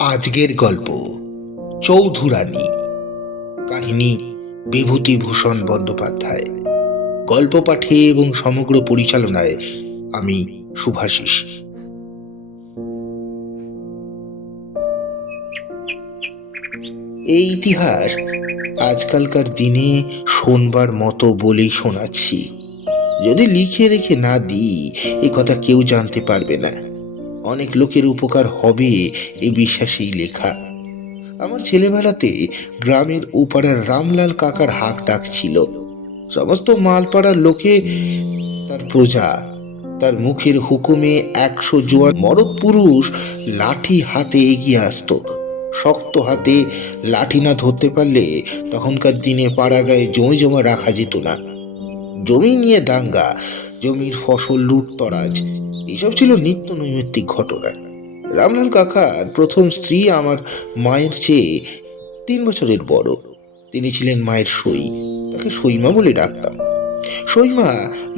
আজকের গল্প চৌধুরানী। কাহিনী বিভূতিভূষণ বন্দ্যোপাধ্যায়। গল্প পাঠে এবং সমগ্র পরিচালনায় আমি শুভাশিস। এই ইতিহাস আজকালকার দিনে শোনবার মতো বলেই শোনাচ্ছি। যদি লিখে রেখে না দিই এ কথা কেউ জানতে পারবে না। অনেক লোকের উপকার হবে এই বিশ্বাসেই লেখা। আমার ছেলেবেলাতে গ্রামের ওপাড়ার রামলাল কাকার হাঁক ডাক ছিল। সমস্ত মালপাড়ার লোকে তার প্রজা। তার মুখের হুকুমে 100 জোয়ান মরদ পুরুষ লাঠি হাতে এগিয়ে আসতো। শক্ত হাতে লাঠি না ধরতে পারলে তখনকার দিনে পাড়া গায়ে জমি জমা রাখা যেত না। জমি নিয়ে দাঙ্গা, জমির ফসল লুটতরাজ, এসব ছিল নিত্য নৈমিত্তিক ঘটনা। রামলাল কাকার প্রথম স্ত্রী আমার মায়ের চেয়ে 3 বছরের বড়। তিনি ছিলেন মায়ের সই। তাকে সইমা বলে ডাকতাম। সইমা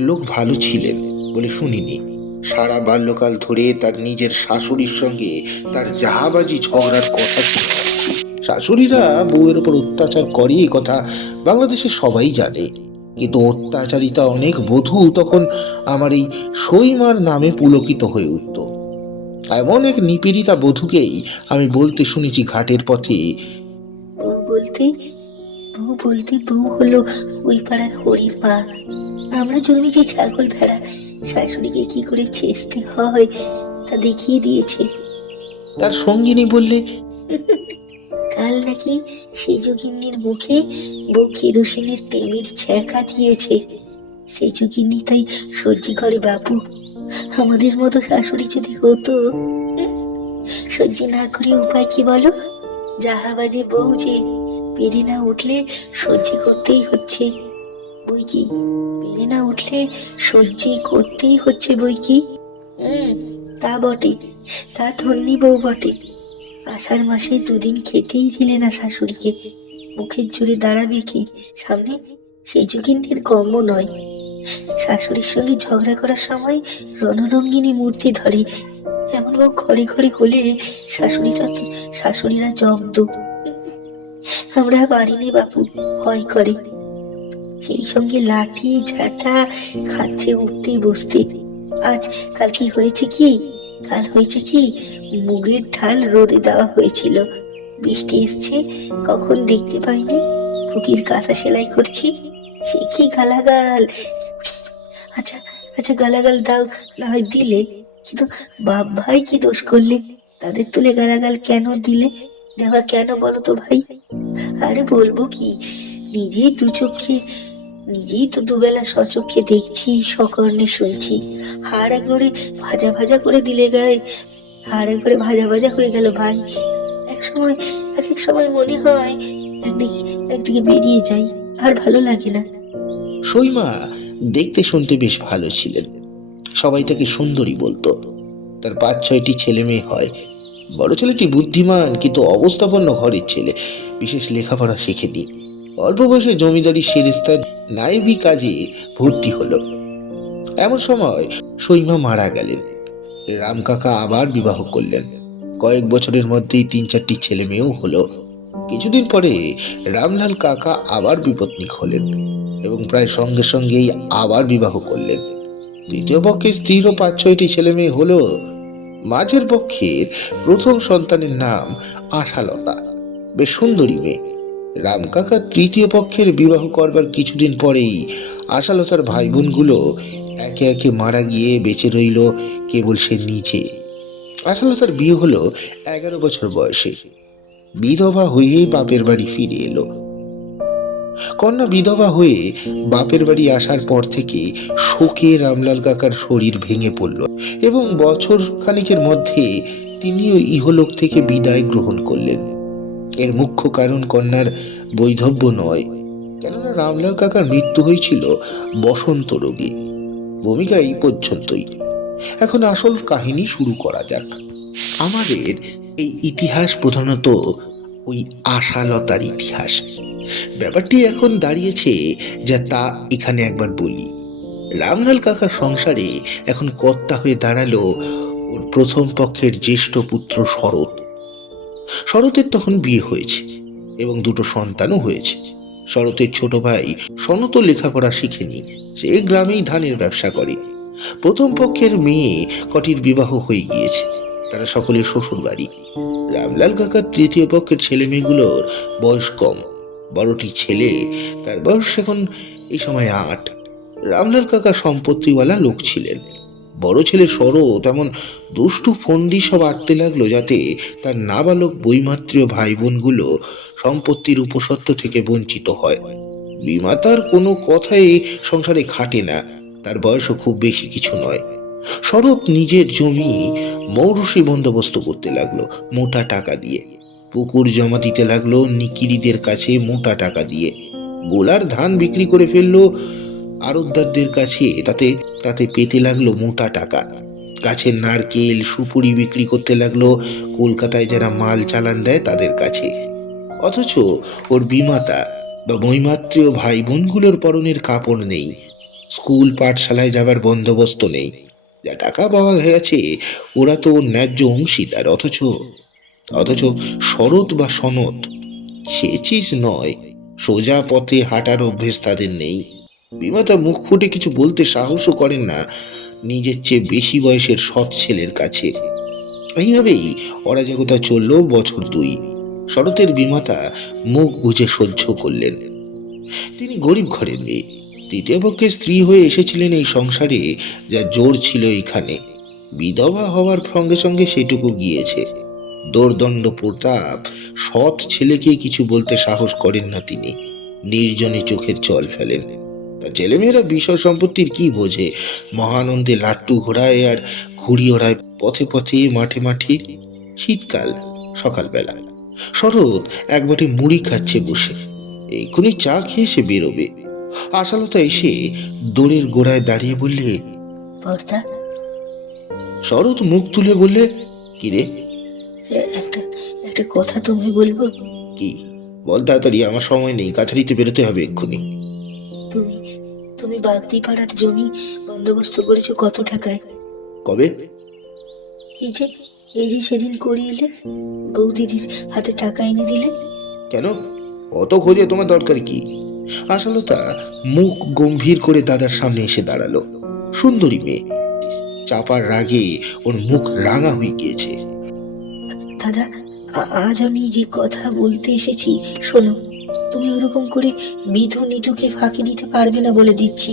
লোক ভালো ছিলেন বলে শুনিনি। সারা বাল্যকাল ধরে তার নিজের শাশুড়ির সঙ্গে তার জাহাবাজি ঝগড়ার কথা শুনে আসছি। শাশুড়িরা বউয়ের উপর অত্যাচার করে এ কথা বাংলাদেশের সবাই জানে, কিন্তু অত্যাচারিতা অনেক বধূ তখন আমার এই সইমার নামে পুলকিত হয়ে উঠত। এমন এক নিপীড়িতা বধূকেই আমি বলতে শুনেছি ঘাটের পথে, বউ বলতে বউ হলো ওই পাড়ার হরির মা। আমরা জন্মেছি ছাগল ভেড়া, শাশুড়িকে কি করে চেষ্টা হয় তা দেখিয়ে দিয়েছে। তার সঙ্গিনী বললে, কাল নাকি সেই যোগিনীর মুখে বউ কেরোসিনের প্রেমের ছ্যাঁকা দিয়েছে। সেই যোগিনী তাই সহ্যি করে বাপু। আমাদের মতো শাশুড়ি যদি হতো, সহ্য না করে উপায় কি বলো? জাহাবাজে বউ যে, পেরে না উঠলে সহ্য করতেই হচ্ছে বই কি, পেরে না উঠলে সহ্যই করতেই হচ্ছে বই কি। তা বটে, তা ধন্যী বউ বটে। আষাঢ় মাসে 2 দিন খেতেই দিলে না শাশুড়িকে। মুখের জোরে দাঁড়াবে কি সামনে? সেই যোগিনীর কর্ম নয়। শাশুড়ির সঙ্গে ঝগড়া করার সময় রণরঙ্গিনী মূর্তি ধরে। এমন বউ ঘরে ঘরে হলে শাশুড়িরা জব্দ। আমরা পারিনি বাপু, ভয় করে। সেই সঙ্গে লাঠি ঝাঁটা খাচ্ছে উঠতে বসতে। কাল হয়েছে কি মুগের ঢাল রোদে দেওয়া হয়েছিল। বৃষ্টি এসছে, কখন দেখতে পাইনি। খুকির কাঁথা সেলাই করছি, সে কি গালাগাল। আচ্ছা আচ্ছা, গালাগাল দাও না হয় দিলে, কিন্তু বাপ ভাই কি দোষ করলে? তাদের তুলে গালাগাল কেন দিলে? দেওয়া কেন বলো তো ভাই? আরে বলবো কি, নিজেই তো দুবেলা সচক্ষে দেখছি, সকর্ণে শুনছি। হাড় একবারে ভাজা ভাজা করে দিলে গায়ে, হাড় একবারে ভাজা ভাজা হয়ে গেল ভাই। এক এক সময় মনে হয় একদিকে বেরিয়ে যাই, আর ভালো লাগে না। সইমা দেখতে শুনতে বেশ ভালো ছিলেন। সবাই তাকে সুন্দরী বলতো। তার 5-6টি ছেলে মেয়ে হয়। বড় ছেলেটি বুদ্ধিমান কিন্তু অবস্থাপন্ন ঘরের ছেলে, বিশেষ লেখাপড়া শেখেনি। অল্প বয়সে জমিদারি সেরেস্তার নাইবি কাজে ভর্তি হলো। এমন সময় সইমা মারা গেলেন। রাম কাকা আবার বিবাহ করলেন। কয়েক বছরের মধ্যেই 3-4টি ছেলে মেয়েও হলো। কিছুদিন পরে রামলাল কাকা আবার বিপত্নিক হলেন এবং প্রায় সঙ্গে সঙ্গেই আবার বিবাহ করলেন। দ্বিতীয় পক্ষের স্ত্রীরও 5-6টি ছেলে মেয়ে হলো। মাঝের পক্ষের প্রথম সন্তানের নাম আশালতা, বেশ সুন্দরী মেয়ে। রাম কাকা তৃতীয় পক্ষের বিবাহ করবার কিছুদিন পরেই আশালতার ভাই বোনগুলো একে একে মারা গিয়ে বেঁচে রইল কেবল সে নিজে। আশালতার বিয়ে হলো 11 বছর বয়সে। বিধবা হয়ে বাপের বাড়ি ফিরে এলো। কন্যা বিধবা হয়ে বাপের বাড়ি আসার পর থেকে শোকে রামলাল কাকার শরীর ভেঙে পড়ল এবং বছর খানিকের মধ্যে তিনিও ইহলোক থেকে বিদায় গ্রহণ করলেন। এর মুখ্য কারণ কন্যার বৈধব্য নয়, কেননা রামলাল কাকার মৃত্যু হয়েছিল বসন্ত রোগে। ভূমিকা এই পর্যন্তই। এখন আসল কাহিনী শুরু করা যাক। আমাদের এই ইতিহাস প্রধানত ওই আশালতার ইতিহাস। ব্যাপারটি এখন দাঁড়িয়েছে যা তা এখানে একবার বলি। রামলাল কাকার সংসারে এখন কর্তা হয়ে দাঁড়ালো ওর প্রথম পক্ষের জ্যেষ্ঠ পুত্র শরৎ। শরতের তখন বিয়ে হয়েছে এবং দুটো সন্তানও হয়েছে। শরতের ছোট ভাই সনত লেখাপড়া শিখেনি, সে গ্রামেই ধানের ব্যবসা করে। প্রথম পক্ষের মেয়ে কটির বিবাহ হয়ে গিয়েছে, তারা সকলে শ্বশুর বাড়ি। রামলাল কাকার তৃতীয় পক্ষের ছেলে মেয়েগুলোর বয়স কম। বড়টি ছেলে, তার বয়স এখন এই সময় 8। রামলাল কাকা সম্পত্তিওয়ালা লোক ছিলেন। বড় ছেলে শরৎ এমন দুষ্টু ফন্দি সব আঁটতে লাগলো যাতে তার নাবালক বৈমাত্রীয় ভাই বোনগুলো সম্পত্তির উপসত্ত্ব থেকে বঞ্চিত হয়। বিমাতার কোনো কথাই সংসারে খাটে না, তার বয়সও খুব বেশি কিছু নয়। শরৎ নিজের জমি মৌরসি বন্দোবস্ত করতে লাগলো মোটা টাকা দিয়ে। পুকুর জমা দিতে লাগলো নিকিরিদের কাছে মোটা টাকা দিয়ে। গোলার ধান বিক্রি করে ফেললো আড়তদারদের কাছে, তাতে তাতে পেতে লাগলো মোটা টাকা। গাছের নারকেল সুপুরি বিক্রি করতে লাগলো কলকাতায় যারা মাল চালান দেয় তাদের কাছে। অথচ ওর বিমাতা বা বৈমাত্রীয় ভাই বোনগুলোর পরনের কাপড় নেই, স্কুল পাঠশালায় যাবার বন্দোবস্ত নেই। যা টাকা পাওয়া গেছে ওরা তো ওর ন্যায্য অংশীদার। অথচ অথচ শরৎ বা সনত সে চিজ নয়, সোজা পথে হাঁটার অভ্যেস তাদের নেই। বিমাতা মুখ ফুটে কিছু বলতে সাহসও করেন না নিজের চেয়ে বেশি বয়সের সৎ ছেলের কাছে। এইভাবেই অরাজকতা চলল বছর 2। শরতের বিমাতা মুখ বুজে সহ্য করলেন। তিনি গরিব ঘরের মেয়ে, তৃতীয় পক্ষের স্ত্রী হয়ে এসেছিলেন এই সংসারে, যা জোর ছিল এখানে। বিধবা হওয়ার সঙ্গে সঙ্গে সেটুকু গিয়েছে। দোর্দণ্ড প্রতাপ সৎ ছেলেকে কিছু বলতে সাহস করেন না তিনি, নির্জনে চোখের জল ফেলেন। তার ছেলেমেয়েরা বিষয় সম্পত্তির কি বোঝে, মহানন্দে লাট্টু ঘোরায় আর ঘুড়ি ওড়ায় পথে পথে মাঠে মাঠে। শীতকাল, সকালবেলা শরৎ এক বাটি মুড়ি খাচ্ছে বসে, এক্ষুনি চা খেয়ে সে বেরোবে। আশালতা এসে দোরের গোড়ায় দাঁড়িয়ে বললে, বর্দা, শরৎ মুখ তুলে বললে, কি রে? একটা একটা কথা তোমায় বলবো। কি? বল তাড়াতাড়ি, আমার সময় নেই, কাছারিতে বেরোতে হবে এক্ষুনি। তুমি তুমি বাগদি পাড়ার জমি বন্দোবস্ত করেছো কত টাকায়? কবে? এই যে এই যে সেদিন করিয়ে এলে, বৌদিদির হাতে টাকা এনে দিলে। কেন? অত খোঁজে তোমার দরকার কি? আশালতা মুখ গম্ভীর করে দাদার সামনে এসে দাঁড়ালো। সুন্দরী মেয়ে, চাপার রাগে ওর মুখ রাঙা হয়ে গিয়েছে। দাদা, আজ আমি যে কথা বলতে এসেছি শোনো। তুমি ওরকম করে বিধু নিধুকে ফাঁকি দিতে পারবে না বলে দিচ্ছি।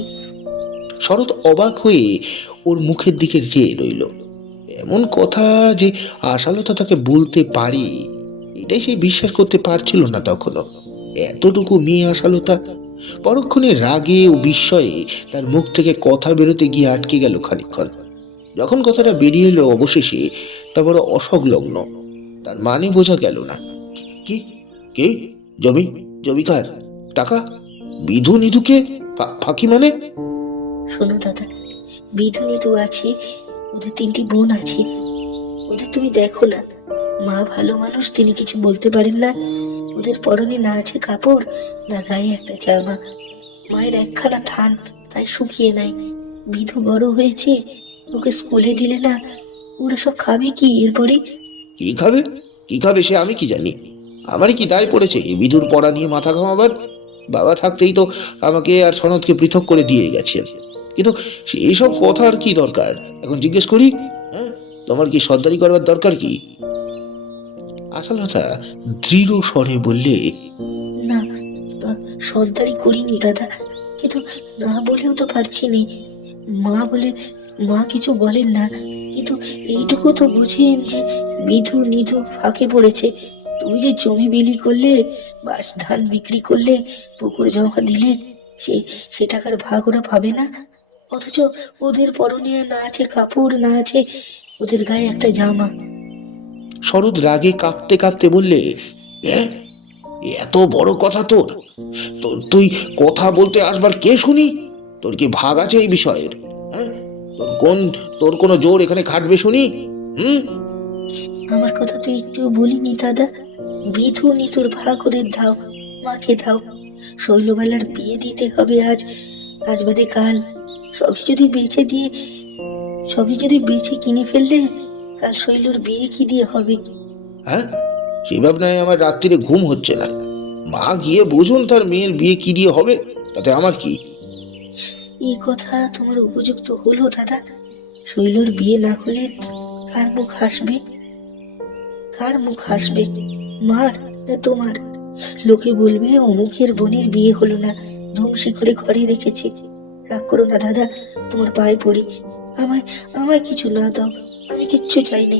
শরৎ অবাক হয়ে ওর মুখের দিকে চেয়ে রইল। এমন কথা যে আশালতা তাকে বলতে পারে, এটাই সে বিশ্বাস করতে পারছিল না তখনও। এতটুকু মেয়ে আশালতা। পরক্ষণে রাগে ও বিস্ময়ে তার মুখ থেকে কথা বেরোতে গিয়ে আটকে গেল খানিকক্ষণ। যখন কথাটা বেরিয়ে এলো অবশেষে, তা বড় অসংলগ্ন, তার মানে বোঝা গেল না। কি? কে? জমি? জমিকার টাকা? বিধু নিধুকে ফাঁকি মানে? শোনো দাদা, বিধু নিধু আছে, ওদের 3টি বোন আছে। ওদের তুমি দেখো না, মা ভালো মানুষ, তিনি কিছু বলতে পারেন না। ওদের পরনে না আছে কাপড়, না গায়ে একটা জামা। মায়ের একখানা থান, তাই শুকিয়ে নাই। বিধু বড় হয়েছে, ওকে স্কুলে দিলে না, ওরা সব খাবে কি এরপরে? কি খাবে? কি খাবে সে আমি কি জানি? আমারই কি দায় পড়েছে এই বিধুর পড়া নিয়ে মাথা ঘামাবার? বাবা থাকতেই তো আমাকে আর সনদকে পৃথক করে দিয়ে গেছেন। কিন্তু এইসব কথার কি দরকার এখন জিজ্ঞেস করি? হ্যাঁ, তোমার কি সর্দারি করবার দরকার কি? আশালতা দৃঢ় স্বরে বললে, না, সর্দারি করিনি দাদা, কিন্তু না বলেও তো পারছি নে। মা বলে মা কিছু বলেন না, কিন্তু এইটুকু তো বুঝেন যে বিধু নিধু ফাঁকে পড়েছে। তুমি যে জমি বিলি করলে, বাস ধান বিক্রি করলে, পুকুর জমা দিলে, সে টাকার ভাগ ওরা পাবে না। অথচ ওদের পরনে না আছে কাপড়, না আছে ওদের গায়ে একটা জামা। শরৎ রাগে কাঁপতে কাঁপতে বললে, এত বড় কথা তোর? তুই কথা বলতে আসবার কে শুনি? তোর কি ভাগ আছে এই বিষয়ের? হ্যাঁ, তোর কোনো জোর এখানে খাটবে শুনি? আমার কথা তো একটু বলিনি দাদা। বিধু নিতুর ভাগ ওদের দাও, মাকে দাও। শৈলবেলার বিয়ে দিতে হবে আজ, আজ বাদে কাল। সবই যদি বেচে দিয়ে, সবই যদি বেচে কিনে ফেললে, কাল শৈলর বিয়ে কি দিয়ে হবে? হ্যাঁ, সেই ভাবনায় আমার রাত্রিরে ঘুম হচ্ছে না। মা গিয়ে বুঝুন তার মেয়ের বিয়ে কি দিয়ে হবে, তাতে আমার কি। এই কথা তোমার উপযুক্ত হলো দাদা? শৈলর বিয়ে না হলে কার মুখ হাসবে? কার মুখ হাসবে? মার না তোমার? লোকে বলবে অমুকের বোনের বিয়ে হলো না, ধুমসি করে ঘরে রেখেছে। রাগ করো না দাদা, তোমার পায়ে পড়ি। আমায় আমায় কিছু না দাও, আমি কিচ্ছু চাইনি।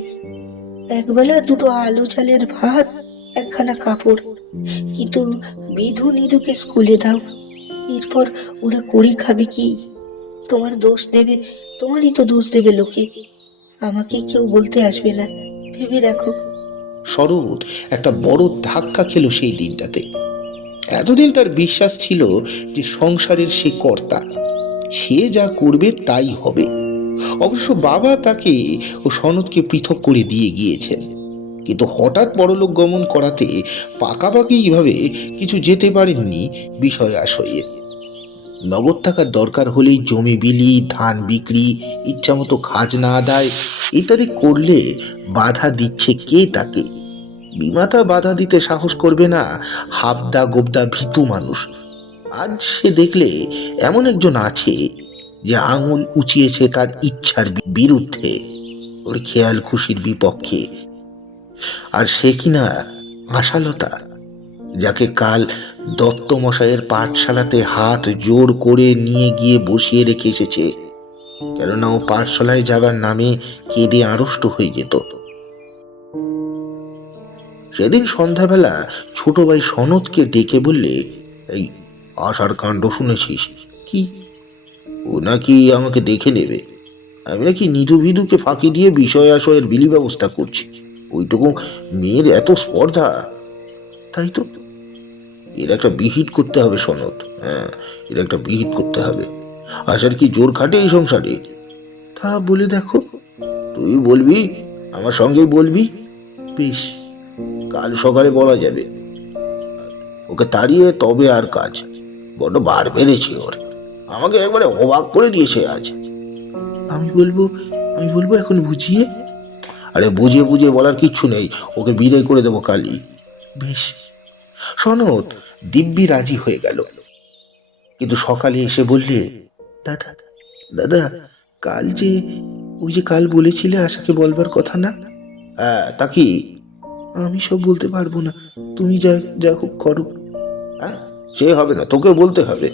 একবেলা দুটো আলু চালের ভাত, একখানা কাপড়, কিন্তু বিধু নিধুকে স্কুলে দাও। এরপর ওরা করে খাবে কি? তোমার দোষ দেবে, তোমারই তো দোষ দেবে লোকে। আমাকে কেউ বলতে আসবে না, ভেবে দেখো। শরৎ একটা বড় ধাক্কা খেলো সেই দিনটাতে। এতদিন তার বিশ্বাস ছিল যে সংসারের সে কর্তা, সে যা করবে তাই হবে। অবশ্য বাবা তাকে ও সনদকে পৃথক করে দিয়ে গিয়েছেন, কিন্তু হঠাৎ বড়লোক গমন করাতে পাকাপাকি এইভাবে কিছু যেতে পারেননি বিষয় আশয়ে। নগদ টাকার দরকার হলেই জমি বিলি, ধান বিক্রি, ইচ্ছামতো খাজনা আদায় ইত্যাদি করলে বাধা দিচ্ছে কে তাকে? বিমাতা বাধা দিতে সাহস করবে না হাবদা গোবদা ভীতু মানুষ। আজ সে দেখলে এমন একজন আছে যে আঙুল উঁচিয়েছে তার ইচ্ছার বিরুদ্ধে, ওর খেয়াল খুশির বিপক্ষে। আর সে কিনা আশালতা, যাকে কাল দত্ত মশাইয়ের পাঠশালাতে হাত জোর করে নিয়ে গিয়ে বসিয়ে রেখে এসেছে, কেননা ও পাঠশালায় যাবার নামে কেঁদে আড়ষ্ট হয়ে যেত। সেদিন সন্ধ্যাবেলা ছোট ভাই সনদকে ডেকে বললে, এই আশার কাণ্ড শুনেছিস? কি? ও নাকি আমাকে দেখে নেবে, আমি নাকি নিধু ভিধুকে ফাঁকি দিয়ে বিষয় আশয়ের বিলি ব্যবস্থা করছি। ওইটুকু মেয়ের এত স্পর্ধা। তাই তো, এর একটা বিহিত করতে হবে সনদ। হ্যাঁ, এর একটা বিহিত করতে হবে। আশার কি জোর খাটে এই সংসারে? তা বলে দেখো। তুই বলবি, আমার সঙ্গেই বলবি। বেশ, কাল সকালে বলা যাবে। ওকে তাড়িয়ে তবে আর কাজ। বড্ড বার বেড়েছে ওর, আমাকে একবারে অবাক করে দিয়েছে আজ। আমি বলবো, আমি বলবো এখন বুঝিয়ে। আরে বুঝিয়ে বুঝিয়ে বলার কিচ্ছু নেই, ওকে বিদায় করে দেবো কালই। বেশ। সনদ দিব্যি রাজি হয়ে গেল, কিন্তু সকালে এসে বললে, দাদা দাদা, কাল যে ওই যে কাল বলেছিলে আশাকে বলবার কথা না? হ্যাঁ, তা কি? আমি সব বলতে পারবো না, তুমি যা যা হোক করো। হ্যাঁ, সে হবে না, তোকে বলতে হবে।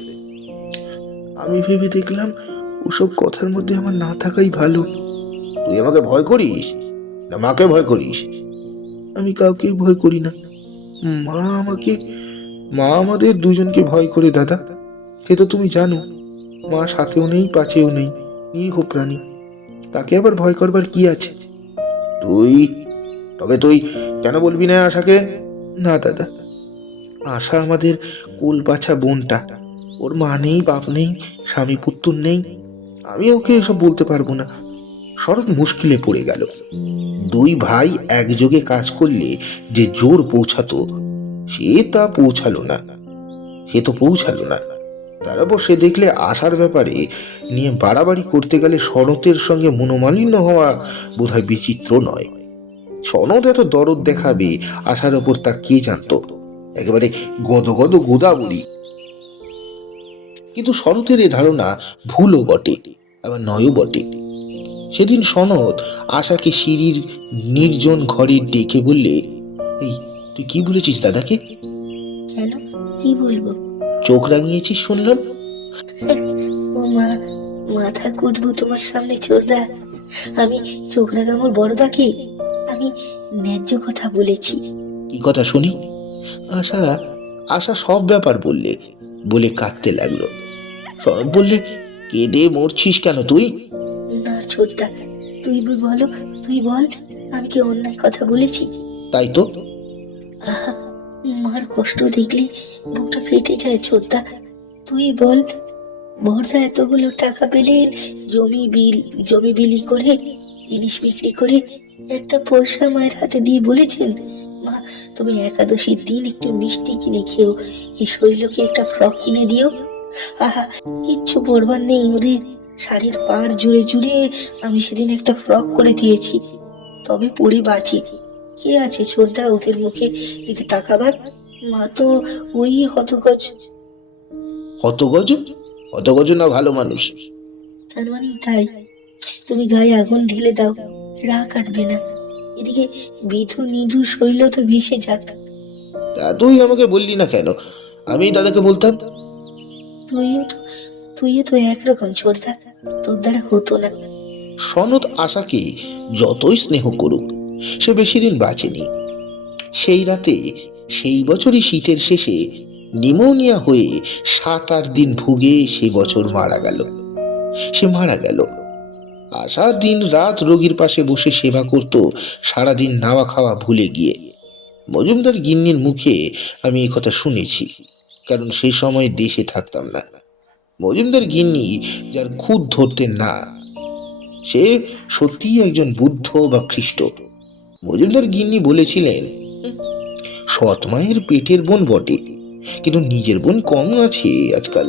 আমি ভেবে দেখলাম ওসব কথার মধ্যে আমার না থাকাই ভালো। তুই আমাকে ভয় করিস না মাকে ভয় করিস? আমি কাউকে ভয় করি না। মা আমাকে, মা আমাদের দুজনকে ভয় করে দাদা, সে তো তুমি জানো। মা সাথেও নেই পাছেও নেই, নিরীহ প্রাণী, তাকে আবার ভয় করবার কি আছে? তুই, তবে তুই কেন বলবি না আশাকে? না দাদা, আশা আমাদের কোল বাছা বোনটা, ওর মা নেই, বাপ নেই, স্বামী পুত্র নেই, আমি ওকে এসব বলতে পারবো না। শরৎ মুশকিলে পড়ে গেল। দুই ভাই একযোগে কাজ করলে যে জোর পৌঁছাতো, সে তা পৌঁছালো না। সে তো পৌঁছালো না। তারপর সে দেখলে আশার ব্যাপারে নিয়ে বাড়াবাড়ি করতে গেলে সনতের সঙ্গে মনোমালিন্য হওয়া বোধহয় বিচিত্র নয়। সনদ এত দরদ দেখাবে আশার ওপর তা কে জানতো? একেবারে গদগদ গোদাবরী। কিন্তু শরতের এ ধারণা ভুলও বটে, আবার নয়ও বটে। সেদিন সনদ আশাকে সিঁড়ির নির্জন ঘরে ডেকে বললে, এই তুই কি বলেছিস দাদাকে? কেন, কি বলবো? চোখ রাঙিয়েছিস শুনলাম। ও মা, মাথা কুটবো তোমার সামনে চোরদা। আমি চোখ রাগামোর বড়দা কি? আমি ন্যায্য কথা বলেছি। কি কথা শুনি? আশা, আশা সব ব্যাপার বললে, বলে কাঁদতে লাগলো। সরব বললে, কেঁদে মরছিস কেন তুই? না ছোটদা, তুই বলো, তুই বল, আমি কি অন্যায় কথা বলেছি? তাই তো। আহা, মার কষ্ট দেখলে বুকটা ফেটে যায় ছোটদা। তুই বল, বড়দা এতগুলো টাকা পেলেন জমি বিলি করে, জিনিস বিক্রি করে, একটা পয়সা মায়ের হাতে দিয়ে বলেছেন, মা তুমি একাদশীর দিন একটু মিষ্টি কিনে খেও, কি শৈলকে একটা ফ্রক কিনে দিও। আহা, কিচ্ছু পরবার নেই ওদের, শাড়ির পাড় জুড়ে জুড়ে আমি সেদিন একটা ফ্রক করে দিয়েছি, তবে পরে বাঁচি। কে আছে ছোটদা ওদের মুখে দিকে তাকাবার? মা তো ওই হতগজ। হতগজ? হতগজ না ভালো মানুষ? তার মানে তাই? তুমি গায়ে আগুন ঢেলে দাও, রাগ কাটবে না। এদিকে বিধু নিধু শৈল তো ভেসে যাক। তা তুই আমাকে বললি না কেন? আমি দাদাকে বলতাম। তুইও তো তুইও তো একরকম ছোটদা, তোর দ্বারা হতো না। সনদ আশাকে যতই স্নেহ করুক, সে বেশি দিন বাঁচেনি। সেই রাতে, সেই বছরই শীতের শেষে নিমোনিয়া হয়ে 7-8 দিন ভুগে সেই বছর মারা গেল। সে মারা গেল। আশা দিন রাত রোগীর পাশে বসে সেবা করত, সারাদিন নাওয়া খাওয়া ভুলে গিয়ে। মজুমদার গিন্নির মুখে আমি এই কথা শুনেছি, কারণ সেই সময় দেশে থাকতাম না। মজুমদার গিন্নি যার খুদ ধরতেন না, সে সত্যিই একজন বুদ্ধ বা খ্রিস্ট। মজুমদার গিন্নি বলেছিলেন, সৎ মায়ের পেটের বোন বটে, কিন্তু নিজের বোন কম আছে আজকাল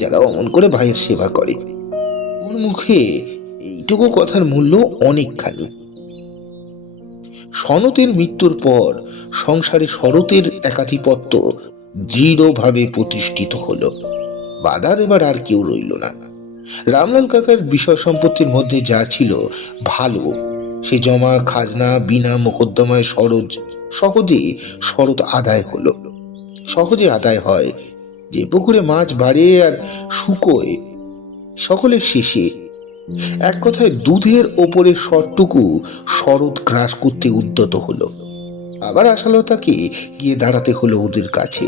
যারা অমন করে ভাইয়ের সেবা করে। ওর মুখে এইটুকু কথার মূল্য অনেকখানি। সনতের মৃত্যুর পর সংসারে শরতের একাধিপত্য দৃঢ়ভাবে প্রতিষ্ঠিত হলো। বাধা দেবার আর কেউ রইল না। রামলাল কাকার বিষয় সম্পত্তির মধ্যে যা ছিল ভালো, সে জমা খাজনা বিনা মোকদ্দমায় সহজে শরৎ আদায় হলো। সহজে আদায় হয়। যে পুকুরে মাছ বাড়ে আর শুকোয়, সকলের শেষে এক কথায় দুধের ওপরে শরটুকু শরৎ গ্রাস করতে উদ্যত হলো। আবার আশালতাকে গিয়ে দাঁড়াতে হলো ওদের কাছে।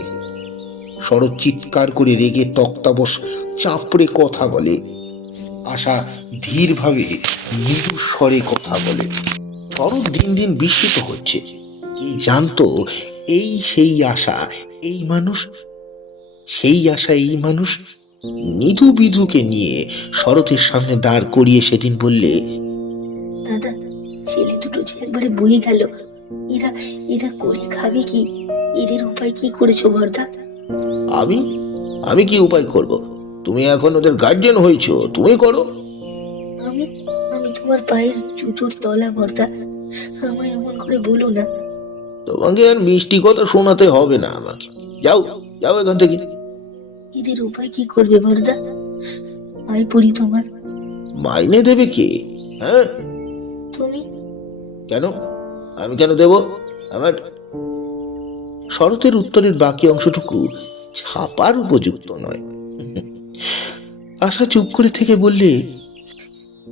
শরৎ চিৎকার করে রেগে তক্তাবশ চাপড়ে কথা বলে। আশা ধীরভাবে মৃদু স্বরে কথা বলে। শরৎ দিন দিন বিস্মিত হচ্ছে। কে জানতো এই সেই আশা, এই মানুষ, সেই আশা এই মানুষ। নিধু বিধুকে নিয়ে শরতের সামনে দাঁড় করিয়ে সেদিন বললে, দাদা, ছেলে দুটো যে একবারে বয়ে গেল, এরা এরা করে খাবে কি? এদের উপায় কি করেছো বর্দা? আমি আমি কি উপায় করব? তুমি এখন ওদের গার্জিয়ান হয়েছো, তুমি করো। আমি আমি তোমার পায়ের জুতোর তলা বর্দা, আমায় এমন করে বলো না। তোমাকে আর মিষ্টি কথা শোনাতে হবে না আমাকে। যাও, যাও এখান থেকে। এদের উপায় কি করবে বর্দা? পায়ে পড়ি তোমার। মাইনে দেবে কে? হ্যাঁ, তুমি। কেন? আমি কেন দেব? আমার শরতের উত্তরের বাকি অংশটুকু ছাপার উপযুক্ত নয়। আশা চুপ করে থেকে বললে,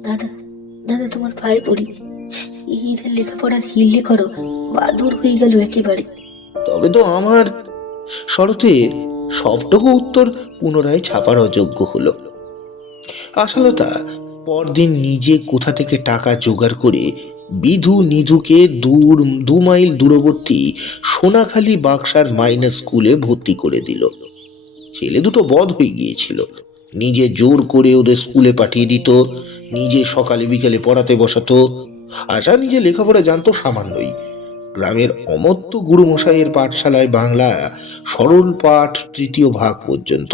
দাদা, দাদা তোমার পায়ে পড়ি, এদের লেখাপড়ার হিল্লে করো, বাদুর হয়ে গেল একেবারে। তবে তো আমার শরতের সবটুকু উত্তর পুনরায় ছাপার অযোগ্য হলো। আশালতা পরদিন নিজে কোথা থেকে টাকা জোগাড় করে বিধু নিধুকে 2 মাইল দূরবর্তী সোনাখালী বাক্সার মাইনাস স্কুলে ভর্তি করে দিল। ছেলে দুটো বধ হয়ে গিয়েছিল। নিজে জোর করে ওদের স্কুলে পাঠিয়ে দিত, নিজে সকালে বিকেলে পড়াতে বসাতো। আশা নিজে লেখাপড়া জানতো সামান্যই। গ্রামের অমর্ত্য গুরুমশাইয়ের পাঠশালায় বাংলা সরল পাঠ 3য় ভাগ পর্যন্ত।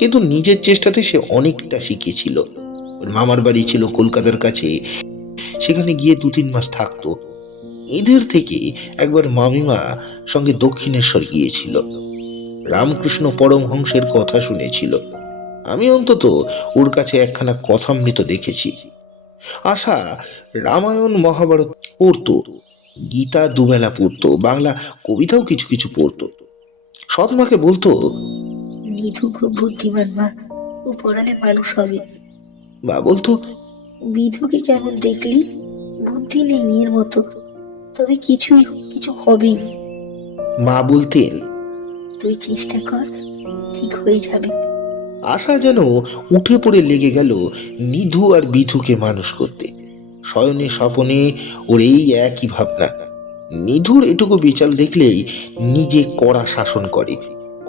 কিন্তু নিজের চেষ্টাতে সে অনেকটা শিখেছিল। ওর মামার বাড়ি ছিল কলকাতার কাছে, সেখানে গিয়ে 2-3 মাস থাকতো। এদের থেকে একবার মামিমা সঙ্গে দক্ষিণেশ্বর গিয়েছিল। রামকৃষ্ণ পরমহংসের কথা শুনেছিল। আমি অন্তত ওর কাছে একখানা কথামৃত দেখেছি। আশা রামায়ণ মহাভারত পড়তো, গীতা দুবেলা পড়তো, বাংলা কবিতাও কিছু কিছু পড়তো। সৎমাকে বলতো, নিধু খুব বুদ্ধিমান মা, ও পড়ালে মানুষ হবে। বা বলতো, বিধুকে কেমন দেখলি? বুদ্ধি নেই এর মতো, তবে কিছু হবেই। মা বলতেন, তুই চেষ্টা কর, ঠিক হয়ে যাবে। আশা যেন উঠে পড়ে লেগে গেল নিধু আর বিধুকে মানুষ করতে। শয়নে স্বপনে ওর এই একই ভাবনা। নিধুর এটুকু বেচাল দেখলেই নিজে কড়া শাসন করে,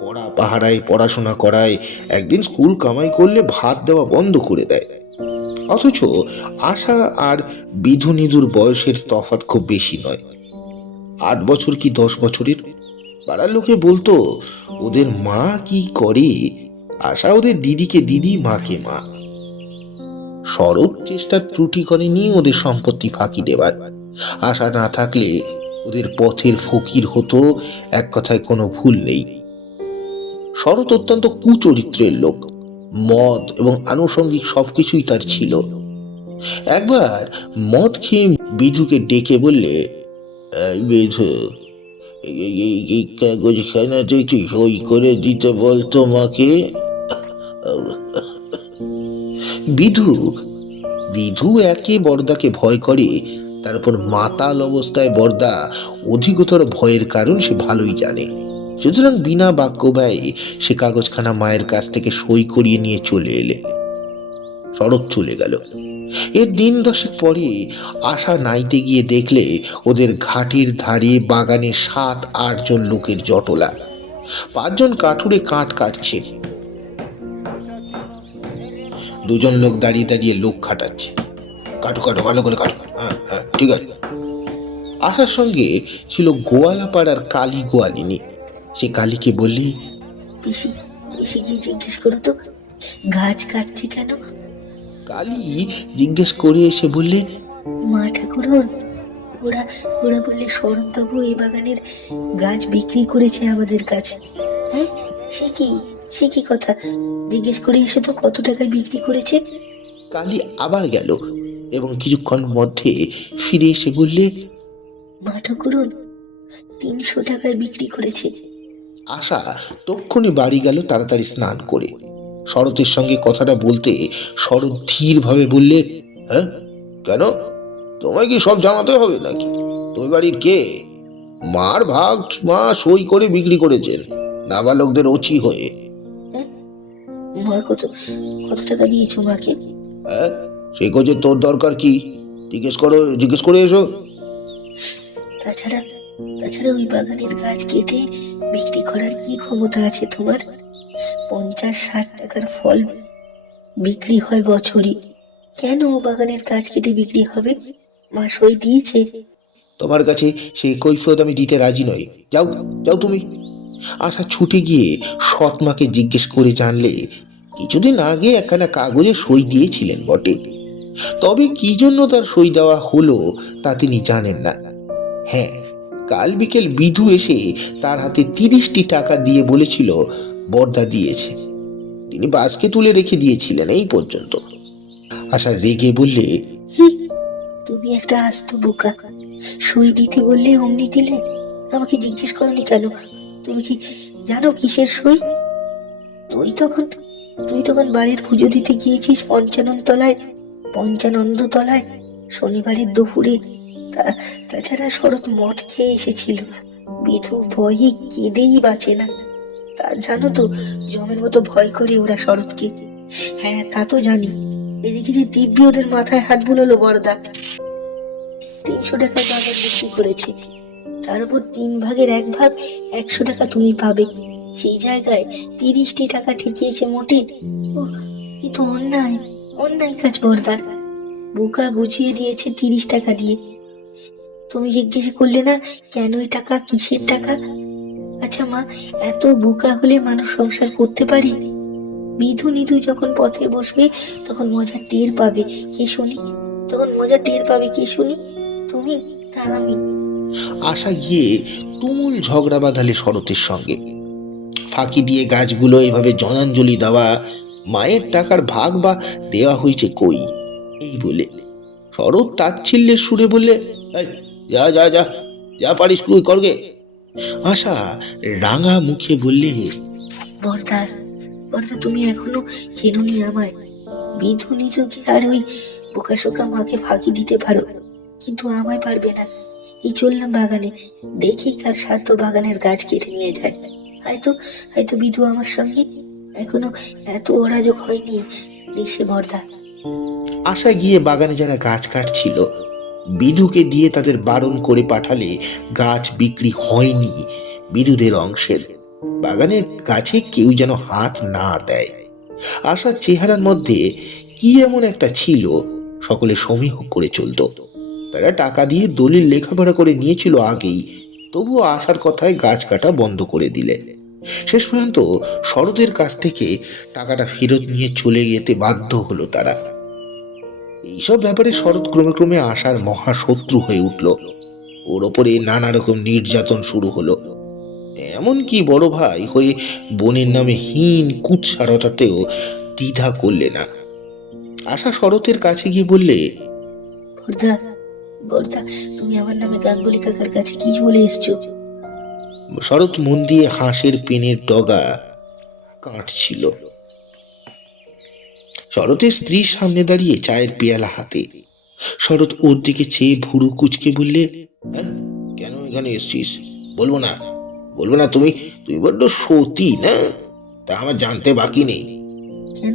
কড়া পাহারায় পড়াশোনা করায়, একদিন স্কুল কামাই করলে ভাত দেওয়া বন্ধ করে দেয়। অথচ আশা আর বিধু নিধুর বয়সের তফাৎ খুব বেশি নয়, 8 বছর কি 10 বছরের। পাড়ার লোকে বলতো ওদের মা কি করে, আশা ওদের দিদিকে দিদি, মাকে মা। শরৎ চেষ্টার ত্রুটি করেনি ওদের সম্পত্তি ফাঁকি দেবার। আশা না থাকলে ওদের পথের ফকির হতো, এক কথায় কোনো ভুল নেই। শরৎ অত্যন্ত কুচরিত্রের লোক, মদ এবং আনুষঙ্গিক সবকিছুই তার ছিল। একবার মদ খেয়ে বিধুকে ডেকে বললে, "এই বিধু, এই কাগজখানাতে একটু সই করে দিতে বলতো মাকে।" বিধু বিধু একে বরদাকে ভয় করে, তার উপর মাতাল অবস্থায় বরদা অধিকতর ভয়ের কারণ সে ভালোই জানে। সুতরাং বিনা বাক্য ব্যয়ে সে কাগজখানা মায়ের কাছ থেকে সই করিয়ে নিয়ে চলে এলে। শরৎ চলে গেল। এর দিন 10 পরে আশা নাইতে গিয়ে দেখলে ওদের ঘাটের ধারে বাগানে 7-8 জন লোকের জটলা। 5 জন কাঠুরে কাঠ কাটছে, 2 জন লোক দাঁড়িয়ে দাঁড়িয়ে লোক খাটাচ্ছে। কাটো কাটো, ভালো করে কাটো, হ্যাঁ হ্যাঁ ঠিক আছে। আশার সঙ্গে ছিল গোয়ালাপাড়ার কালী গোয়ালিনী। সে কালীকে বললি, পিসি, পিসি গিয়ে জিজ্ঞেস করো তো গাছ কাটছে কেন। কালী জিজ্ঞেস করে এসে বললে, মা ঠাকুরন, ওরা ওরা বললে শরৎবাবু এই বাগানের গাছ বিক্রি করেছে আমাদের কাছে। হ্যাঁ, সে কি কথা? জিজ্ঞেস করে এসে তো কত টাকায় বিক্রি করেছে। কালী আবার গেল এবং কিছুক্ষণ মধ্যে ফিরে এসে বললে, মা ঠাকুরন, 300 টাকায় বিক্রি করেছে। আশা তক্ষুনি বাড়ি গেল তাড়াতাড়ি স্নান করে। শরতের সঙ্গে কথাটা বলতে শরৎ ধীরভাবে বললে, হ্যাঁ কেন, তোমায় কি সব জানাতে হবে নাকি? তুমি বাড়ির কে? মার ভাগ মা সই করে বিক্রি করেছেন নাবালকদের ওচি হয়ে। হ্যাঁ, মা কত কত টাকা দিয়েছো মাকে? হ্যাঁ, সে কোচে তোর দরকার কি? জিজ্ঞেস করে এসো। তাছাড়া তাছাড়া ওই বাগানের গাছ কেটে বিক্রি করার কি ক্ষমতা আছে তোমার? 50-60 টাকার ফল বিক্রি হয় বছরে। কেন ও বাগানের গাছ কেটে বিক্রি হবে? মা সই দিয়েছে। তোমার কাছে সেই কৈফিয়ত আমি দিতে রাজি নই। যাও যাও তুমি। আশা ছুটে গিয়ে সৎ মাকে জিজ্ঞেস করে জানলে কিছুদিন আগে একখানা কাগজে সই দিয়েছিলেন বটে, তবে কি জন্য তার সই দেওয়া হলো তা তিনি জানেন না। হ্যাঁ, কাল বিকেল বিধু এসে তার হাতে 30টি টাকা দিয়ে বলেছিল বর্দা দিয়েছে। তিনি বাসকে তুলে রেখে দিয়েছিলেন এই পর্যন্ত। আশা রেগে বললে, কি, তুমি একটা আস্ত বোকা! সই দিতে বললে অমনি দিলে। আমাকে জিজ্ঞেস করনি কেন? তুমি কি জানো কিসের সই? তুই তখন বাড়ির পুজো দিতে গিয়েছিস পঞ্চানন্দ তলায় শনিবারের দুপুরে। তাছাড়া শরৎ মদ খেয়ে এসেছিল। বিধু ভয়ে কেঁদেই বাঁচে না। তা জানো তো, জমের মতো ভয় করে ওরা শরৎকে। হ্যাঁ, তা তো জানি। এদিকে যে দিব্যি ওদের মাথায় হাত বুলোলো বড়দা। 300 টাকায় বাগান বিক্রি করেছে, তার উপর 3 ভাগের 1 ভাগ 100 টাকা তুমি পাবে। সেই জায়গায় 30টি টাকা ঠেকিয়েছে মোটে। ও, এ তো অন্যায় কাজ বর্দার। বোকা বুঝিয়ে দিয়েছে 30 টাকা দিয়ে। তুমি জিজ্ঞেস করলে না কেন এই টাকা, কিসের টাকা? আচ্ছা মা, এত বোকা হলে মানুষ সংসার করতে পারে? বিধু নিধু যখন পথে বসবে তখন মজা টের পাবে কে শুনি? তুমি, তা আমি? আশা গিয়ে তুমুল ঝগড়া বাঁধালে শরতের সঙ্গে। ফাঁকি দিয়ে গাছগুলো এভাবে জনাঞ্জলি দেওয়া, মায়ের টাকার ভাগ বা দেওয়া হয়েছে কই, এই বলে। শরৎ তাচ্ছিল্যের সুরে বললে, "এই, যা যা যা যা পারিস তুই করগে।" আশা রাঙা মুখে বললে, বর্দা, তুমি এখনো চেনোনি আমায়। বিধু নিজকে আর ওই বোকাশোকা মাকে ফাঁকি দিতে পারো, কিন্তু আমায় পারবে না। এই চললাম বাগানে, দেখি কার সাধ্য বাগানের গাছ কেটে নিয়ে যায়। হয়তো বিধু আমার সঙ্গে। এখনো এত অরাজক হয়নি দেশে বর্দা। আশা গিয়ে বাগানে যারা গাছ কাটছিল বিধুকে দিয়ে তাদের বারণ করে পাঠালে গাছ বিক্রি হয়নি বিধুদের অংশের। বাগানের গাছে কেউ যেন হাত না দেয়। আশার চেহারার মধ্যে কি এমন একটা ছিল, সকলে সমীহ করে চলত। তারা টাকা দিয়ে দলিল লেখাপড়া করে নিয়েছিল আগেই, তবুও আশার কথায় গাছ কাটা বন্ধ করে দিলে। শেষ পর্যন্ত শরতের কাছ থেকে টাকাটা ফেরত নিয়ে চলে যেতে বাধ্য হলো তারা। এইসব ব্যাপারে শরৎ ক্রমে ক্রমে আশার মহাশত্রু হয়ে উঠল। ওর ওপরে নানা রকম নির্যাতন শুরু হলো। এমনকি বড় ভাই হয়ে বোনের নামে হীন কুৎসা রটাতেও দ্বিধা করলে না। আশা শরতের কাছে গিয়ে বললে, বর্দা, বর্দা, তুমি আমার নামে গাঙ্গুলি কাকার কাছে কি বলে এসছো? শরৎ মন দিয়ে হাঁসের পেনের ডগা কাটছিল। শরতের স্ত্রীর সামনে দাঁড়িয়ে চায়ের পেয়ালা হাতে শরৎ ওর দিকে চেয়ে ভুরু কুচকে বললে, হ্যাঁ, কেন এখানে এসছিস? বলবো না, বলবো না? তুমি তুমি বড্ড সতী না? তা আমার জানতে বাকি নেই। কেন?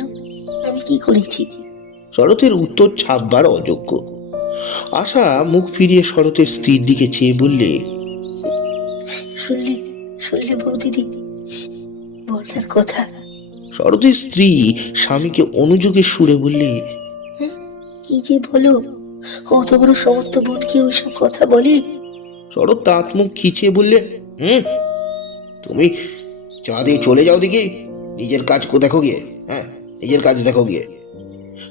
আমি কি করেছি? শরতের উত্তর ছাপবার অযোগ্য। আশা মুখ ফিরিয়ে শরতের স্ত্রীর দিকে চেয়ে বললে, শুনলে, শুনলে বৌদিদি বর্দার কথা? শরতের স্ত্রী স্বামীকে অনুযোগের সুরে বললে, কি যে বলো, অত বড় সমর্থ বোনকে ওইসব কথা বলে? শরৎ তাঁত মুখ খিচিয়ে বললে, তুমি চা দিয়ে চলে যাও দিকে, নিজের কাজ দেখো গিয়ে। হ্যাঁ, নিজের কাজ দেখো গিয়ে।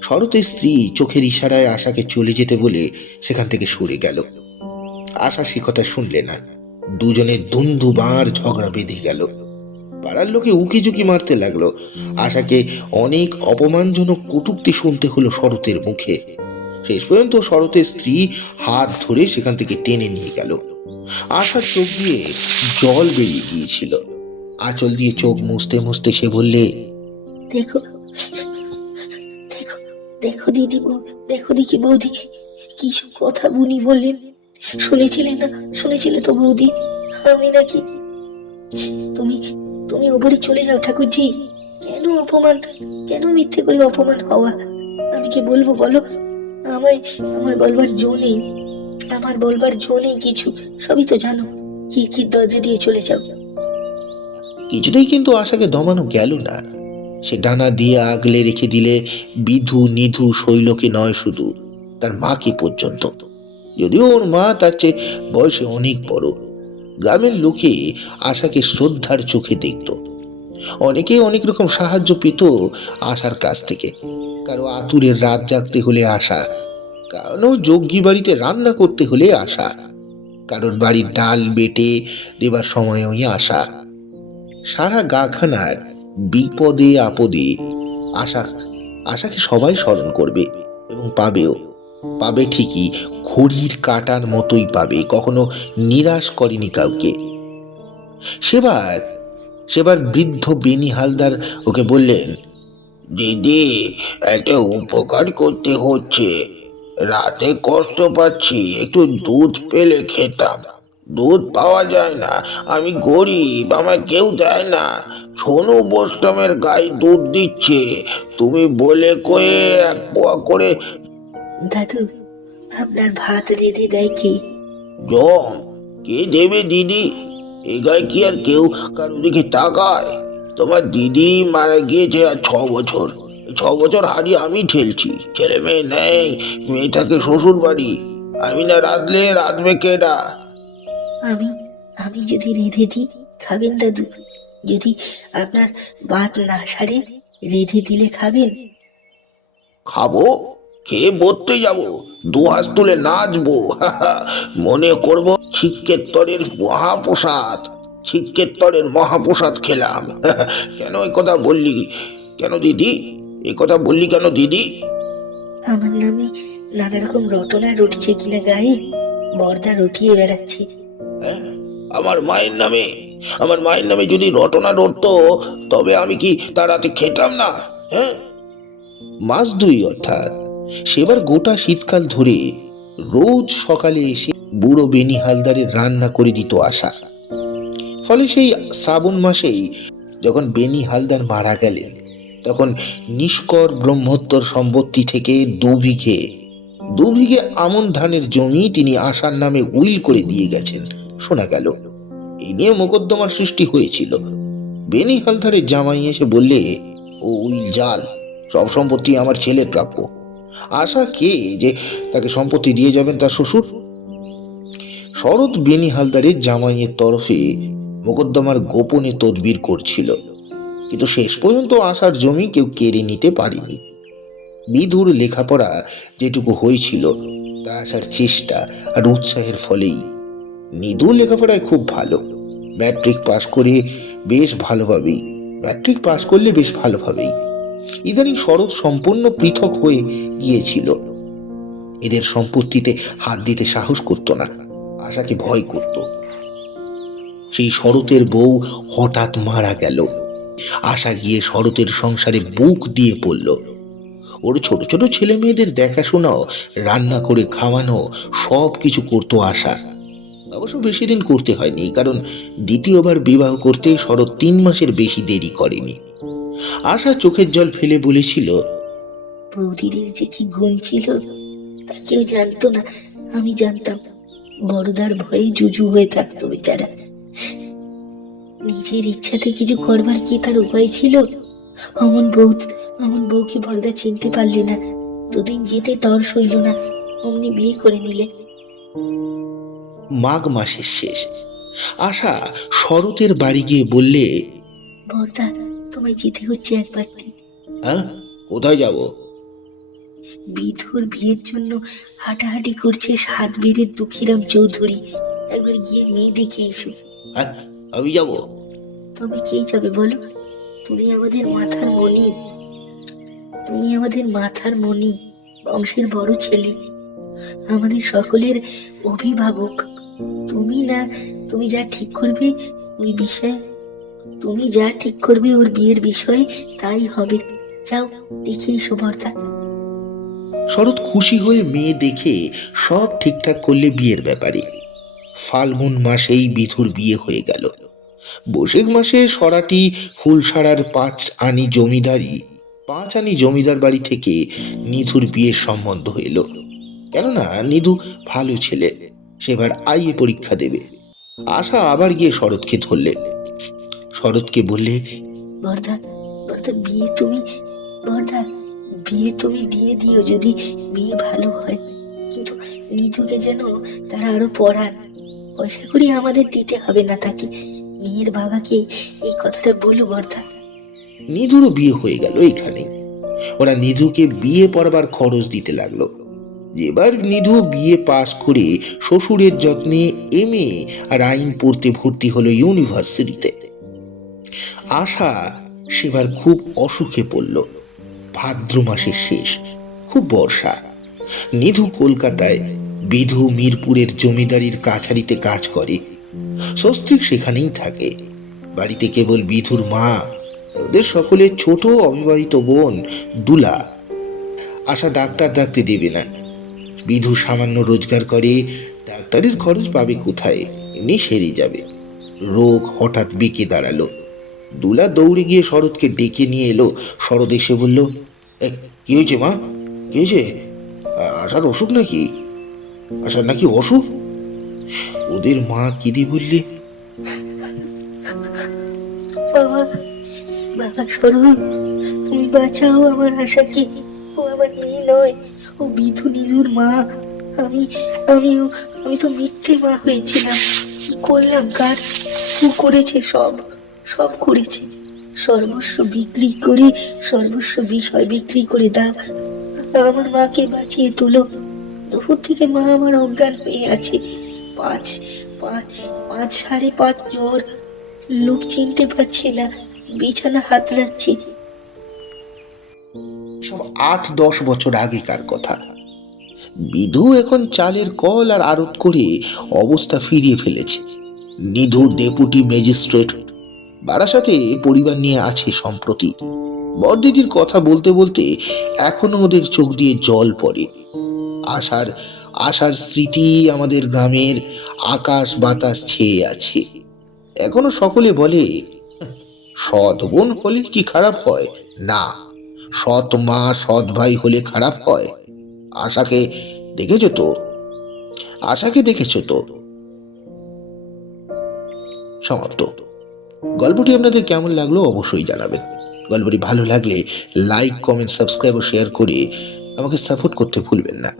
শরতের স্ত্রী চোখের ইশারায় আশাকে চলে যেতে বলে সেখান থেকে সরে গেল। আশা সে কথা শুনলে না। দুজনের দুন্দুবার ঝগড়া বেঁধে গেল। পাড়ার লোকে উকিঝুঁকি মারতে লাগলো। আশাকে অনেক অপমানজনক কটূক্তি শুনতে হলো শরতের মুখে। শেষ পর্যন্ত শরতের স্ত্রী হাত ধরে সেখান থেকে টেনে নিয়ে গেল। আশার চোখ দিয়ে জল বেরিয়ে গিয়েছিল। আঁচল দিয়ে চোখ মুছতে মুছতে সে বললে, দেখো, দেখো, দেখো দিদি, দেখো দেখি বৌদি কি সব কথা বুনি বললেন। শুনেছিলে না? শুনেছিলে তো বৌদি? আমি নাকি, তুমি তুমি ওপরে চলে যাও ঠাকুরজি। কেন অপমান, কেন মিথ্যে করে অপমান হওয়া? আমি কি বলবো বলো? আমায়, আমার বলবার জো নেই, আমার বলবার জো নেই কিছু। সবই তো জানো। কি কি দরজা দিয়ে চলে যাও। কিছুতেই কিন্তু আশাকে দমানো গেল না। সে ডানা দিয়ে আগলে রেখে দিলে বিধু নিধু শৈলকে নয়, শুধু তার মাকে পর্যন্ত। যদিও ওর মা তার চেয়ে বয়সে অনেক বড়। গ্রামের লোকে আশাকে শ্রদ্ধার চোখে দেখত। অনেকেই অনেক রকম সাহায্য পেত আশার কাছ থেকে। কারো আতুরের রাত জাগতে হলে আশা, কারো যজ্ঞী বাড়িতে রান্না করতে হলে আশা, কারোর বাড়ির ডাল বেটে দেবার সময়ই আশা। সারা গাখানার বিপদে আপদে আশা, আশাকে সবাই স্মরণ করবে এবং পাবেও। পাবে ঠিকই, ঘড়ির কাটার মতোই পাবে। কখনো নিরাশ করেনি কাউকে। সেবার সেবার বৃদ্ধ বেনি হালদার ওকে বললেন, দিদি, একটা উপকার করতে হচ্ছে। রাতে কষ্ট পাচ্ছি, একটু দুধ পেলে খেতাম। দুধ পাওয়া যায় না, আমি গরিব, আমার কেউ দেয় না। সোনু বোস্টমের গায়ে দুধ দিচ্ছে, তুমি বলে কয়ে এক পোয়া করে। দাদু, আপনার ভাত রেঁধে দেয় কি? জম কে দেবে দিদি? এ গায়ে কি আর কেউ কারো দিকে তাকায়? তোমার দিদি মারা গিয়েছে আর 6 বছর। 6 বছর হাড়ি আমি ঠেলছি, ছেলে মেয়ে নেই, মেয়েটাকে শ্বশুর বাড়ি। আমি না রাঁধলে রাঁধবে কেডা? আমি আমি যদি রেঁধে দিই খাবেন দাদু? যদি আপনার ভাত না সারে রেঁধে দিলে খাবেন? খাবো, খেয়ে বলতে যাবো, দুহাত তুলে নাচবো। মনে করবো ছিক্কের মহাপ্রসাদ, ছিক্কের মহাপ্রসাদ খেলাম। কেন এই কথা বললি কেন দিদি? এই কথা বললি কেন দিদি? আমার নামে নানা রকম রটনা রটছে কিনা গায়ে, বর্দা রটিয়ে বেড়াচ্ছে। হ্যাঁ, আমার মায়ের নামে, আমার মায়ের নামে যদি রটনা রটতো তবে আমি কি তার রাতে খেতাম না? হ্যাঁ, মাস 2 অর্থাৎ সেবার গোটা শীতকাল ধরে রোজ সকালে এসে বুড়ো বেনি হালদারের রান্না করে দিত আশা। ফলে সেই শ্রাবণ মাসেই যখন বেনি হালদার মারা গেলেন, তখন নিষ্কর ব্রহ্মোত্তর সম্পত্তি থেকে 2 বিঘে আমন ধানের জমি তিনি আশার নামে উইল করে দিয়ে গেছেন শোনা গেল। এই নিয়ে মোকদ্দমার সৃষ্টি হয়েছিল। বেনি হালদারের জামাই এসে বললে, ও উইল জাল, সব সম্পত্তি আমার ছেলের প্রাপ্য। আশা কে যে তাকে সম্পত্তি দিয়ে যাবেন তার শ্বশুর? শরৎ বেনি হালদারের জামাইয়ের তরফে মোকদ্দমার গোপনে তদবির করছিল, কিন্তু শেষ পর্যন্ত আশার জমি কেউ কেড়ে নিতে পারেনি। বিধুর লেখাপড়া যেটুকু হয়েছিল তা আসার চেষ্টা আর উৎসাহের ফলেই নিধু লেখাপড়ায় খুব ভালো। ম্যাট্রিক পাশ করলে বেশ ভালোভাবেই। ইদানিং শরৎ সম্পূর্ণ পৃথক হয়ে গিয়েছিল। এদের সম্পত্তিতে হাত দিতে সাহস করত না, আশাকে ভয় করত। সেই শরতের বউ হঠাৎ মারা গেল। আশা গিয়ে শরতের সংসারে বুক দিয়ে পড়ল। ওর ছোট ছোট ছেলে মেয়েদের দেখাশোনাও, রান্না করে খাওয়ানো, সব কিছু করতো আশা। অবশ্য বেশি দিন করতে হয়নি, কারণ দ্বিতীয়বার বিবাহ করতে শরৎ 3 মাসের বেশি দেরি করেনি। আশা চোখের জল ফেলে বলেছিল, বৌদিদের যে কি গুণ ছিল তা কেউ জানতো না, আমি জানতাম। বড়দার ভয়ে জুজু হয়ে থাকতো বেচারা। নিজের ইচ্ছাতে কিছু করবার কি তার উপায় ছিল? অমন বউকে বড়দা চিনতে পারলে না। দুদিন যেতে তর সইল না, অমনি বিয়ে করে নিলে। মাঘ মাসের শেষ। আশা শরতের বাড়ি গিয়ে বললে, বড়দা, তোমায় যেতে হচ্ছে একবারটি। হ্যাঁ, কোথায় যাব? বিধুর বিয়ের জন্য হাঁটাহাঁটি করছে 7 বেরের দুঃখীরাম চৌধুরী। একবার গিয়ে মেয়ে দেখে এসো। হ্যাঁ, আমি যাব। তবে কে যাবে বলো? তুমি আমাদের মাথার মণি, বংশের বড় ছেলে, আমাদের সকলের অভিভাবক। তুমি যা ঠিক করবে ওর বিয়ের বিষয়ে তাই হবে। যাও, দেখে এসো বর্দা। শরৎ খুশি হয়ে মেয়ে দেখে সব ঠিকঠাক করলে বিয়ের ব্যাপারে। ফাল্গুন মাসেই বিধুর বিয়ে হয়ে গেল। বৈশাখ মাসে সরাটি ফুলসারার 5 আনি জমিদার বাড়ি থেকে নিধুর বিয়ের সম্বন্ধ এলো। কেননা নিধু ভালো ছেলে, সেবার আইএ পরীক্ষা দেবে। আশা আবার গিয়ে শরৎকে ধরলে। শরৎকে বললে, বর্দা, বিয়ে তুমি দিয়ে দিও যদি মেয়ে ভালো হয়, কিন্তু নিধুকে যেন তারা আরো পড়ান। পয়সা করি আমাদের দিতে হবে না তাকে। মেয়ের বাবাকে এই কথাটা বলো বর্দা। নিধুরও বিয়ে হয়ে গেল এখানে। ওরা নিধুকে বিয়ে পড়াবার খরচ দিতে লাগলো। এবার নিধু বিয়ে পাশ করে শ্বশুরের যত্নে MA আর আইন পড়তে ভর্তি হলো ইউনিভার্সিটিতে। আশা সেবার খুব অসুখে পড়ল। ভাদ্র মাসের শেষ, খুব বর্ষা। নিধু কলকাতায়, বিধু মিরপুরের জমিদারির কাছারিতে কাজ করে। সস্ত্রীক সেখানেই থাকে। বাড়িতে কেবল বিধুর মা, ওদের সকলের ছোট অবিবাহিত বোন দুলা। আশা ডাক্তার ডাকতে দেবে না। বিধু সামান্য রোজগার করে, ডাক্তারের খরচ পাবে কোথায়, এমনি সেরে যাবে। রোগ হঠাৎ বেঁকে দাঁড়ালো। দুলা দৌড়ে গিয়ে শরৎকে ডেকে নিয়ে এলো। শরৎ এসে বলল, কি হয়েছে মা, কি হয়েছে? আশার অসুখ নাকি? আশার নাকি অসুখ? ওদের মা কিদি বললে, বাবা শরৎ, তুমি বাঁচাও আমার আশাকে। ও আমার মেয়ে নয়, ও বিধু নিধুর মা। আমি তো মিথ্যে মা হয়েছিলাম। কি করলাম কার? ও করেছে, সব করেছে। সর্বস্ব বিষয় বিক্রি করে দাও, আমার মাকে বাঁচিয়ে তোলো। দুপুর থেকে মা আমার অজ্ঞান হয়ে আছে। 5.5 জ্বর, লোক চিনতে পারছি না, বিছানা হাতড়াচ্ছি। সব 8-10 বছর আগেকার কথা। বিধু এখন চালের কল আর আড়ত করে অবস্থা ফিরিয়ে ফেলেছে। নিধু ডেপুটি ম্যাজিস্ট্রেট, বারাসাতে পরিবার নিয়ে আছে সম্প্রতি। বড়দিদির কথা বলতে বলতে এখনো ওদের চোখ দিয়ে জল পড়ে। আশার স্মৃতি আমাদের গ্রামের আকাশ বাতাস ছেয়ে আছে। এখনো সকলে বলে, সৎ বোন হলে কি খারাপ হয়? না, সৎ মা সৎ ভাই হলে খারাপ হয়? আশাকে দেখেছো তো? সমাপ্ত। গল্পটি আপনাদের কেমন লাগলো অবশ্যই জানাবেন। গল্পটি ভালো লাগলে লাইক, কমেন্ট, সাবস্ক্রাইব ও শেয়ার করে আমাকে সাপোর্ট করতে ভুলবেন না।